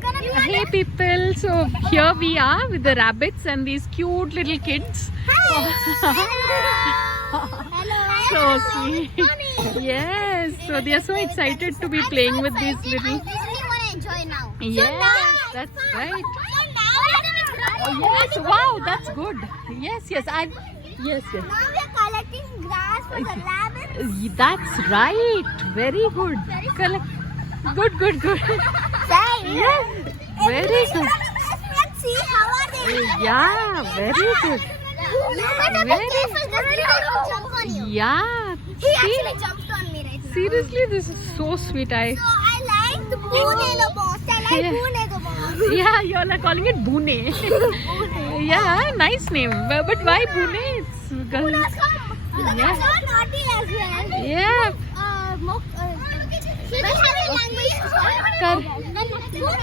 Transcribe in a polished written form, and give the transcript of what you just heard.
Hey people, so here we are with the rabbits and these cute little kids. So sweet. Yes, so they are so excited to be playing with these little. Yes, that's right. Oh, yes, wow, that's good. Yes, yes. Now we are collecting grass for the rabbits. That's right. Very good. Good. Yes, very good. Let's see how are they. Yeah, very good. Yeah. He actually jumped on me right now. Seriously, this is so sweet. So I like the Boone the most. I like Boone the most. Yeah, you all are calling it Boone. Yeah, nice name. But why Boone? It's girl. Because Yeah. it's so naughty as well. Yeah. Special language. Kar. And Boone